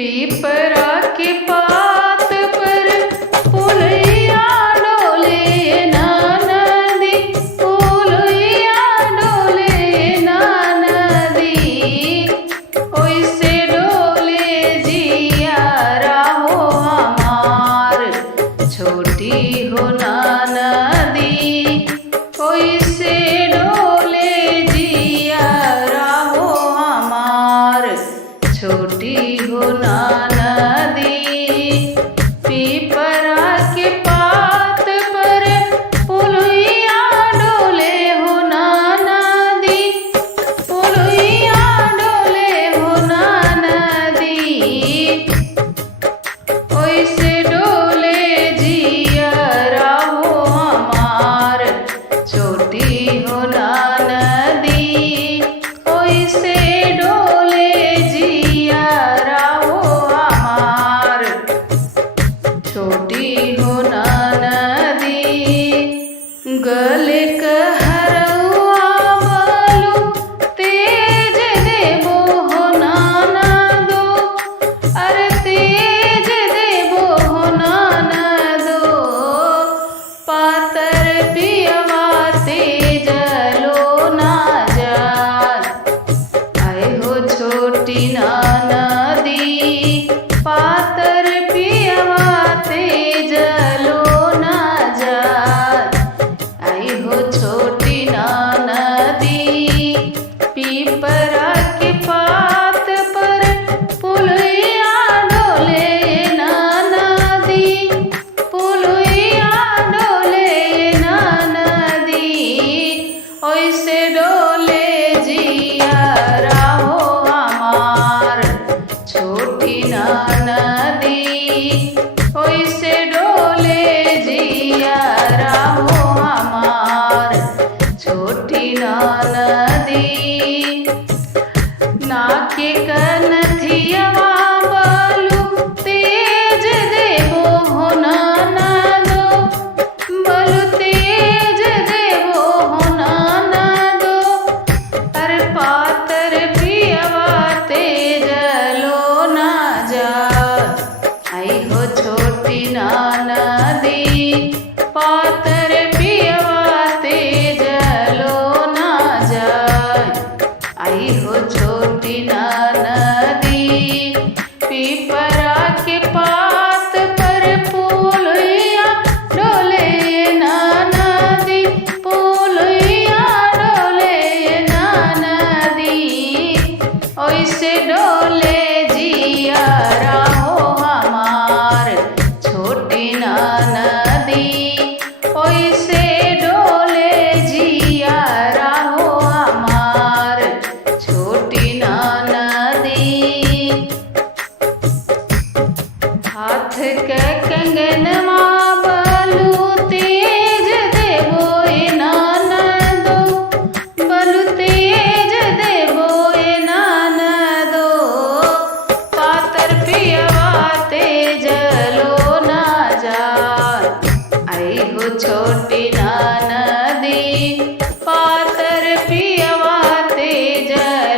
पीपरा के पात पर पुलैया डोले ना नदी, पुलैया डोले ना नदी। ओइसे डोले जियारा हो हमार, छोटी हो ना नदी। ओइसे डोले जियारा हो हमार, छोटी हो ना नदी। पीपरा के पात पर पुलैया डोले हो ना नदी, पुलैया डोले हो ना नदी। ओइसे डोले जियारा हो हमार, छोटी हो ना नदी। ओइसे डोले जियारा हो हमार, छोटी हो ना नदी। गले कहरवा बलु तेज देबो हो नाना दो, अरे तेज देबो हो नाना दो। पातर पियवा तेज लो ना जात, आए हो छोटी ना नदी। पातर पियवा तेज लो ना जात, आई हो छोटी ना नदी। पीपरा के पात पर पुलैया डोले ना नदी, पुलैया डोले ना नदी। ओइसे डोले जियारा हो हमार, छोटी ना नदी। ओइसे डोले जियारा हो हमार, छोटी ना नदी। नाके कनथियवा बलु तेज देबो हो नाना दो, बलु तेज देबो हो नाना दो। अरे पातर पियवा तेज लो ना जात, आई हो छोटी ना नदी। पातर पियवा तेज लो ना जात, आई हो छोटी ना नदी। पीपरा के पात पर पुलैया डोले ना नदी, पुलैया डोले ना नदी। ओइसे डोले जियारा हो हमार, छोटी ना नदी। ओइसे डोले जियारा हो हमार, छोटी ना नदी। हाथ के कंगनवा बलु तेज देबो ए नाना दो, बलु तेज देबो ए नाना दो। पातर पियवा तेज लो ना जात, आई हो छोटी ना नदी। पातर पियवा तेज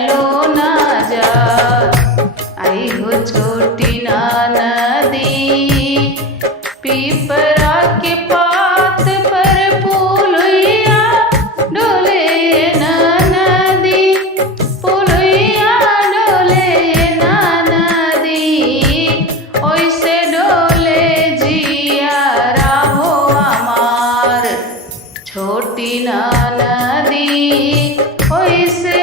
लो ना जात, आई हो छोटी ना नदी। पीपरा के पात पर पुलैया डोले ना नदी, पुलैया डोले ना नदी। ओइसे डोले जियारा हो हमार, छोटी ना नदी। ओइसे